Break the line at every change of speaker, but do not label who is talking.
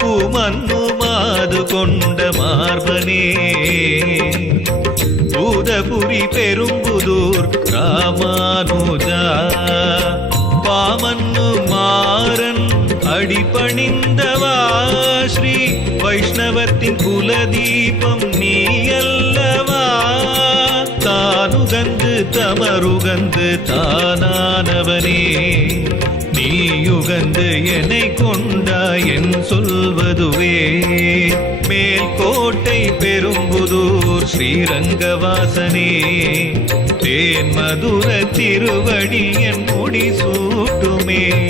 பூமன்னு மாது கொண்ட மார்பனே. பூதபுரி பெரும்புதூர் ராமானுஜா. பாமன்னு மாறன் அடிபணிந்தவா. ஸ்ரீ வைஷ்ணவத்தின் குலதீபம் நீ அல்லவா தானுகந்து தமருகந்து தானானவனே. நீயுகந்து என்னை கொண்டாய் என் சொல்வதுவே. மேல்கோட்டை பெரும்புதூர் ஸ்ரீரங்கவாசனே. தேன் மதுர திருவடி என் முடி சூட்டுமே.